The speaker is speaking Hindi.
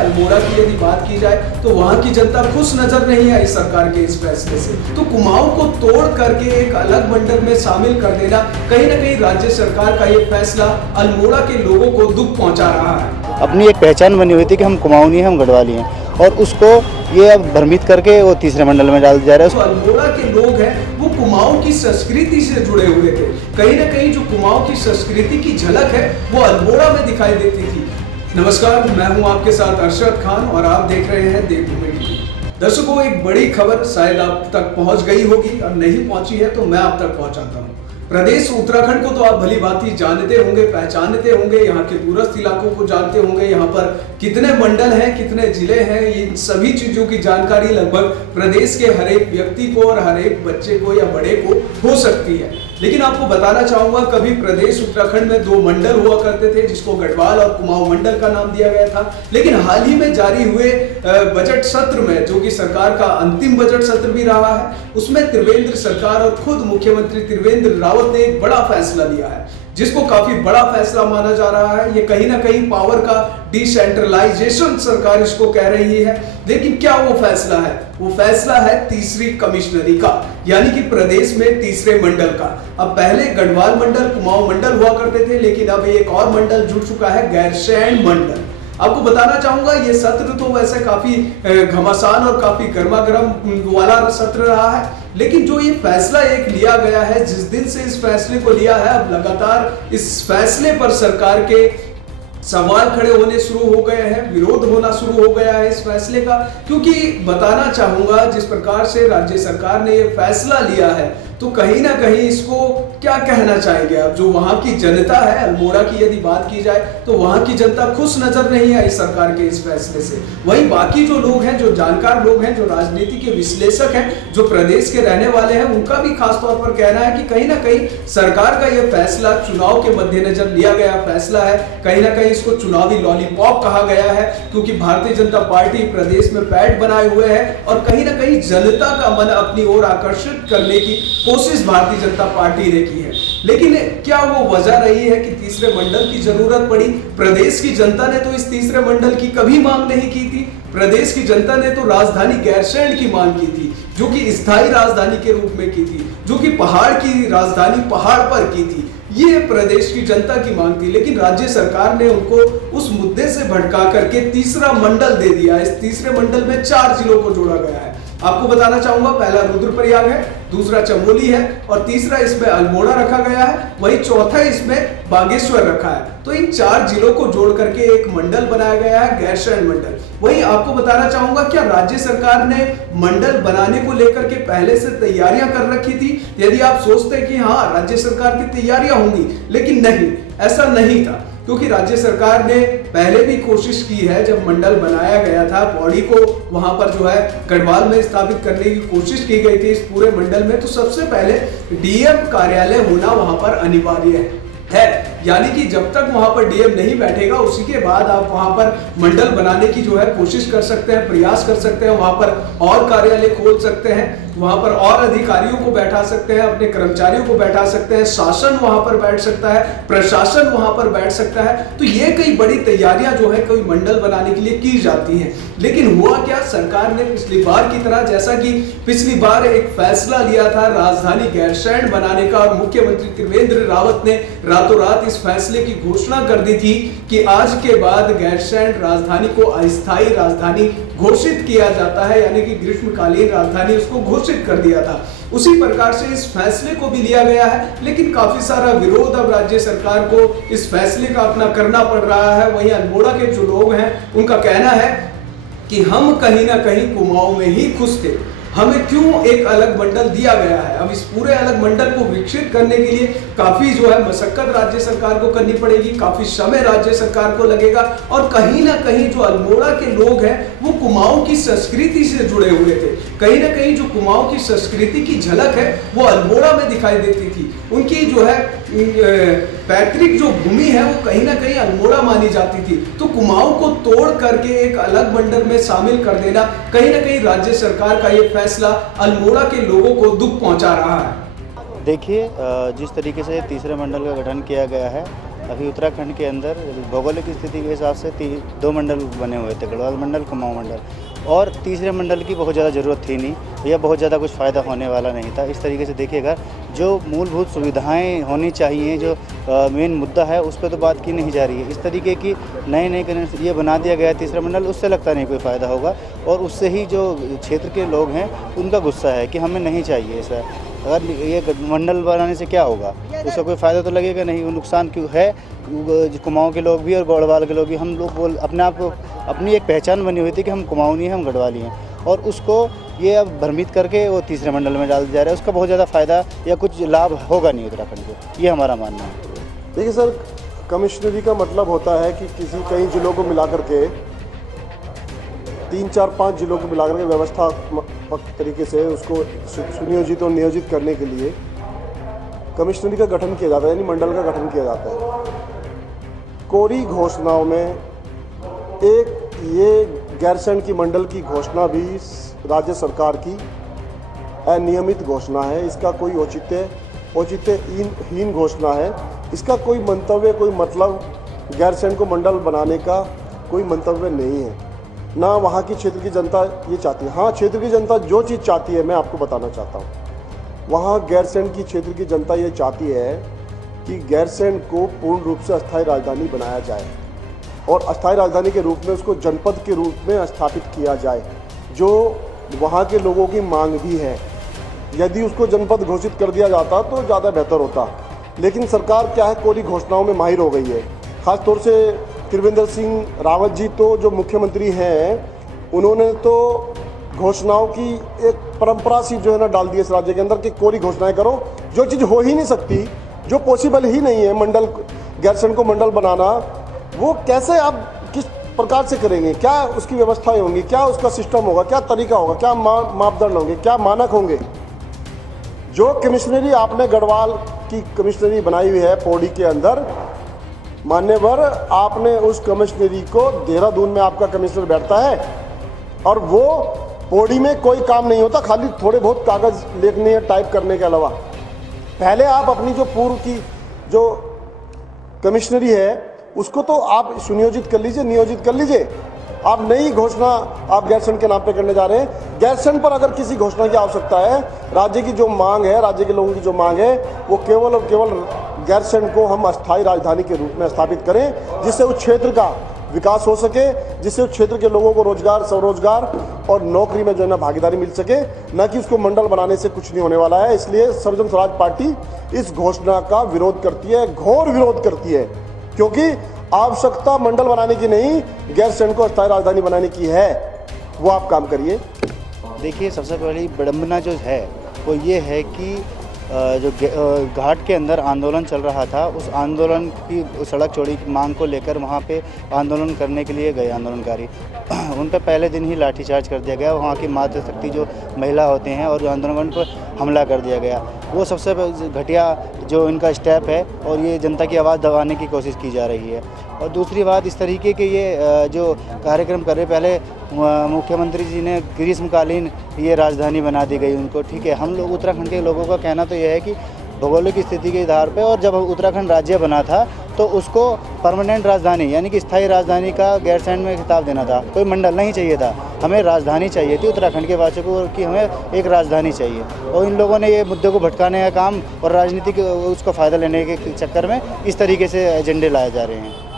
अल्मोड़ा की यदि बात की जाए तो वहां की जनता खुश नजर नहीं आई सरकार के इस फैसले से। तो कुमाऊं को तोड़ करके एक अलग मंडल में शामिल कर देना, कहीं ना कहीं राज्य सरकार का ये फैसला अल्मोड़ा के लोगों को दुख पहुंचा रहा है। अपनी एक पहचान बनी हुई थी कि हम कुमाऊनी हैं, हम गढ़वाली हैं, और उसको ये अब भ्रमित करके वो तीसरे मंडल में डाल दिया जा रहा है। तो अल्मोड़ा के लोग हैं वो कुमाऊं की संस्कृति से जुड़े हुए थे, कहीं ना कहीं जो कुमाऊं की संस्कृति की झलक है वो अल्मोड़ा में दिखाई देती थी। नमस्कार, मैं हूं आपके साथ अरशद खान और आप देख रहे हैं देवभूमि टीवी। दर्शकों, एक बड़ी खबर शायद आप तक पहुंच गई होगी और नहीं पहुंची है तो मैं आप तक पहुंचाता हूं। प्रदेश उत्तराखंड को तो आप भली भांति जानते होंगे, पहचानते होंगे, यहाँ के दूरस्थ इलाकों को जानते होंगे, यहाँ पर कितने मंडल हैं, कितने जिले हैं, इन सभी चीजों की जानकारी लगभग प्रदेश के हर एक व्यक्ति को और हर एक बच्चे को या बड़े को हो सकती है। लेकिन आपको बताना चाहूंगा, कभी प्रदेश उत्तराखंड में दो मंडल हुआ करते थे जिसको गढ़वाल और कुमाऊं मंडल का नाम दिया गया था। लेकिन हाल ही में जारी हुए बजट सत्र में, जो कि सरकार का अंतिम बजट सत्र भी रहा है, उसमें त्रिवेंद्र सरकार और खुद मुख्यमंत्री त्रिवेंद्र रावत ने एक बड़ा फैसला लिया है, जिसको काफी बड़ा फैसला माना जा रहा है। ये कहीं ना कहीं पावर का डिसेंट्रलाइजेशन सरकार इसको कह रही है। लेकिन क्या वो फैसला है? वो फैसला है तीसरी कमिश्नरी का, यानी कि प्रदेश में तीसरे मंडल का। अब पहले गढ़वाल मंडल, कुमाऊं मंडल हुआ करते थे, लेकिन अब एक और मंडल जुड़ चुका है, गैरसैंण मंडल। आपको बताना चाहूंगा, ये सत्र तो वैसे काफी घमासान और काफी गर्मागर्म वाला सत्र रहा है, लेकिन जो ये फैसला एक लिया गया है, जिस दिन से इस फैसले को लिया है, अब लगातार इस फैसले पर सरकार के सवाल खड़े होने शुरू हो गए हैं, विरोध होना शुरू हो गया है इस फैसले का। क्योंकि बताना चाहूंगा, जिस प्रकार से राज्य सरकार ने ये फैसला लिया है, तो कहीं ना कहीं इसको क्या कहना चाहेंगे अब जो वहां की जनता है, अल्मोड़ा की यदि बात की जाए तो वहां की जनता खुश नजर नहीं आई सरकार के इस फैसले से। वहीं बाकी जो लोग हैं, जो जानकार लोग हैं, जो राजनीति के विश्लेषक हैं, जो प्रदेश के रहने वाले हैं, उनका भी खास तौर पर कहना है कि कहीं ना कहीं सरकार का यह फैसला चुनाव के मद्देनजर लिया गया फैसला है। कहीं ना कहीं इसको चुनावी लॉलीपॉप कहा गया है, क्योंकि भारतीय जनता पार्टी प्रदेश में पैठ बनाए हुए है और कहीं ना कहीं जनता का मन अपनी ओर आकर्षित करने की कोशिश भारतीय जनता पार्टी ने की है। लेकिन क्या वो वजह रही है कि तीसरे मंडल की जरूरत पड़ी? प्रदेश की जनता ने तो इस तीसरे मंडल की कभी मांग नहीं की थी। प्रदेश की जनता ने तो राजधानी गैरसैंण की मांग की थी, जो कि स्थायी राजधानी के रूप में की थी, जो कि पहाड़ की राजधानी पहाड़ पर की थी। ये प्रदेश की जनता की मांग थी, लेकिन राज्य सरकार ने उनको उस मुद्दे से भटका करके तीसरा मंडल दे दिया। इस तीसरे मंडल में 4 जिलों को जोड़ा गया है। आपको बताना चाहूंगा, पहला रुद्रप्रयाग है, दूसरा चमोली है और तीसरा इसमें अल्मोड़ा रखा गया है, वही चौथा इसमें बागेश्वर रखा है। तो इन 4 जिलों को जोड़ करके एक मंडल बनाया गया है, गैरसैंण मंडल। वही आपको बताना चाहूंगा, क्या राज्य सरकार ने मंडल बनाने को लेकर के पहले से तैयारियां कर रखी थी? यदि आप सोचते हैं कि हाँ, राज्य सरकार की तैयारियां होंगी, लेकिन नहीं, ऐसा नहीं था। क्योंकि राज्य सरकार ने पहले भी कोशिश की है, जब मंडल बनाया गया था, पौड़ी को वहां पर जो है गढ़वाल में स्थापित करने की कोशिश की गई थी इस पूरे मंडल में, तो सबसे पहले डीएम कार्यालय होना वहां पर अनिवार्य है। यानी कि जब तक वहां पर डीएम नहीं बैठेगा, उसी के बाद आप वहां पर मंडल बनाने की जो है कोशिश कर सकते हैं, प्रयास कर सकते हैं, वहां पर और कार्यालय खोल सकते हैं, वहां पर और अधिकारियों को बैठा सकते हैं, अपने कर्मचारियों को बैठा सकते हैं, शासन वहां पर बैठ सकता है, प्रशासन वहां पर बैठ सकता है। तो ये कई बड़ी तैयारियां जो है कोई मंडल बनाने के लिए की जाती हैं। लेकिन हुआ क्या, सरकार ने पिछली बार की तरह, जैसा कि पिछली बार एक फैसला लिया था राजधानी गैरसैंण बनाने का, और मुख्यमंत्री त्रिवेंद्र रावत ने रातों रात इस फैसले की घोषणा कर दी थी कि आज के बाद गैरसैंण राजधानी को अस्थायी राजधानी घोषित किया जाता है, यानी कि ग्रीष्मकालीन राजधानी उसको घोषित कर दिया था। उसी प्रकार से इस फैसले को भी लिया गया है, लेकिन काफी सारा विरोध अब राज्य सरकार को इस फैसले का अपना करना पड़ रहा है। वहीं अल्मोड़ा के जो लोग हैं, उनका कहना है कि हम कहीं ना कहीं कुमाऊं में ही खुश थे, हमें क्यों एक अलग मंडल दिया गया है। अब इस पूरे अलग मंडल को विकसित करने के लिए काफी जो है मशक्कत राज्य सरकार को करनी पड़ेगी, काफी समय राज्य सरकार को लगेगा, और कहीं ना कहीं जो अल्मोड़ा के लोग हैं वो कुमाऊं की संस्कृति से जुड़े हुए थे। कहीं ना कहीं जो कुमाऊं की संस्कृति की झलक है वो अल्मोड़ा में दिखाई देती थी। उनकी जो है पैतृक जो भूमि है वो कहीं ना कहीं अल्मोड़ा मानी जाती थी। तो कुमाऊं को तोड़ करके एक अलग मंडल में शामिल कर देना, कहीं ना कहीं राज्य सरकार का ये फैसला अल्मोड़ा के लोगों को दुख पहुंचा रहा है। देखिए, जिस तरीके से तीसरे मंडल का गठन किया गया है, अभी उत्तराखंड के अंदर भौगोलिक स्थिति के हिसाब से 2 मंडल बने हुए थे, गढ़वाल मंडल, कुमाऊं मंडल, और तीसरे मंडल की बहुत ज़्यादा ज़रूरत थी नहीं या बहुत ज़्यादा कुछ फ़ायदा होने वाला नहीं था। इस तरीके से देखिएगा, जो मूलभूत सुविधाएं होनी चाहिए, जो मेन मुद्दा है, उस पर तो बात की नहीं जा रही है। इस तरीके की नए ये बना दिया गया तीसरा मंडल, उससे लगता नहीं कोई फ़ायदा होगा, और उससे ही जो क्षेत्र के लोग हैं उनका गुस्सा है कि हमें नहीं चाहिए ऐसा। अगर ये मंडल बनाने से क्या होगा, उसका कोई फ़ायदा तो लगेगा नहीं, वो नुकसान क्यों है। कुमाऊं के लोग भी और गढ़वाल के लोग भी, हम लोग अपने आप को, अपनी एक पहचान बनी हुई थी कि हम कुमाऊनी हैं, हम गढ़वाली हैं, और उसको ये अब भ्रमित करके वो तीसरे मंडल में डाल दिया जा रहा है। उसका बहुत ज़्यादा फ़ायदा या कुछ लाभ होगा नहीं उत्तराखंड को, ये हमारा मानना है। देखिए सर, कमिश्नरी का मतलब होता है कि कई जिलों को मिलाकर के 3, 4, 5 जिलों को मिलाकर के व्यवस्थात्मक तरीके से उसको सुनियोजित और नियोजित करने के लिए कमिश्नरी का गठन किया जाता है, यानी मंडल का गठन किया जाता है। कोरी घोषणाओं में एक ये गैरसैंण की मंडल की घोषणा भी राज्य सरकार की अनियमित घोषणा है। इसका कोई औचित्यहीन घोषणा है। इसका कोई मंतव्य, कोई मतलब गैरसैंण को मंडल बनाने का कोई मंतव्य नहीं है, ना वहाँ की क्षेत्र की जनता ये चाहती है। हाँ, क्षेत्र की जनता जो चीज़ चाहती है मैं आपको बताना चाहता हूँ। वहाँ गैरसैंण की क्षेत्र की जनता ये चाहती है कि गैरसैंण को पूर्ण रूप से अस्थायी राजधानी बनाया जाए, और अस्थायी राजधानी के रूप में उसको जनपद के रूप में स्थापित किया जाए, जो वहाँ के लोगों की मांग भी है। यदि उसको जनपद घोषित कर दिया जाता तो ज़्यादा बेहतर होता, लेकिन सरकार क्या है, कोरी घोषणाओं में माहिर हो गई है। खासतौर से त्रिवेंद्र सिंह रावत जी तो जो मुख्यमंत्री हैं, उन्होंने तो घोषणाओं की एक परंपरा सी जो है ना डाल दी है इस राज्य के अंदर कि कोरी घोषणाएं करो, जो चीज़ हो ही नहीं सकती, जो पॉसिबल ही नहीं है। मंडल, गैरसैंण को मंडल बनाना, वो कैसे आप किस प्रकार से करेंगे, क्या उसकी व्यवस्थाएं होंगी, क्या उसका सिस्टम होगा, क्या तरीका होगा, क्या मापदंड होंगे, क्या मानक होंगे। जो कमिश्नरी आपने गढ़वाल की कमिश्नरी बनाई हुई है पौड़ी के अंदर, मान्यवर, आपने उस कमिश्नरी को, देहरादून में आपका कमिश्नर बैठता है और वो पौड़ी में कोई काम नहीं होता, खाली थोड़े बहुत कागज़ लिखने या टाइप करने के अलावा। पहले आप अपनी जो पूर्व की जो कमिश्नरी है उसको तो आप सुनियोजित कर लीजिए, नियोजित कर लीजिए। आप नई घोषणा आप गैरसैंण के नाम पे करने जा रहे हैं। गैरसैंण पर अगर किसी घोषणा की आवश्यकता है, राज्य की जो मांग है, राज्य के लोगों की जो मांग है, वो केवल और केवल गैरसैंण को हम अस्थायी राजधानी के रूप में स्थापित करें, जिससे उस क्षेत्र का विकास हो सके, जिससे उस क्षेत्र के लोगों को रोजगार, स्वरोजगार और नौकरी में जो है ना भागीदारी मिल सके, न कि उसको मंडल बनाने से कुछ नहीं होने वाला है। इसलिए सर्वजन स्वराज पार्टी इस घोषणा का विरोध करती है, घोर विरोध करती है, क्योंकि आवश्यकता मंडल बनाने की नहीं, गैरसैंण को अस्थायी राजधानी बनाने की है। वो आप काम करिए। देखिए, सबसे पहली विडंबना जो है वो ये है कि जो घाट के अंदर आंदोलन चल रहा था, उस आंदोलन की सड़क चौड़ी की मांग को लेकर वहाँ पे आंदोलन करने के लिए गए आंदोलनकारी, उन पर पहले दिन ही लाठीचार्ज कर दिया गया। वहाँ की मातृशक्ति जो महिला होते हैं और जो आंदोलन पर हमला कर दिया गया, वो सबसे घटिया जो इनका स्टेप है, और ये जनता की आवाज़ दबाने की कोशिश की जा रही है। और दूसरी बात, इस तरीके के ये जो कार्यक्रम कर रहे, पहले मुख्यमंत्री जी ने ग्रीष्मकालीन ये राजधानी बना दी गई उनको, ठीक है। हम लोग उत्तराखंड के लोगों का कहना तो ये है कि भौगोलिक स्थिति के आधार पे, और जब उत्तराखंड राज्य बना था तो उसको परमानेंट राजधानी यानी कि स्थायी राजधानी का गैरसैंण में खिताब देना था, कोई मंडल नहीं चाहिए था। हमें राजधानी चाहिए थी उत्तराखंड के वासियों को, कि हमें एक राजधानी चाहिए, और इन लोगों ने ये मुद्दे को भटकाने का काम और राजनीतिक उसका फ़ायदा लेने के चक्कर में इस तरीके से एजेंडे लाए जा रहे हैं।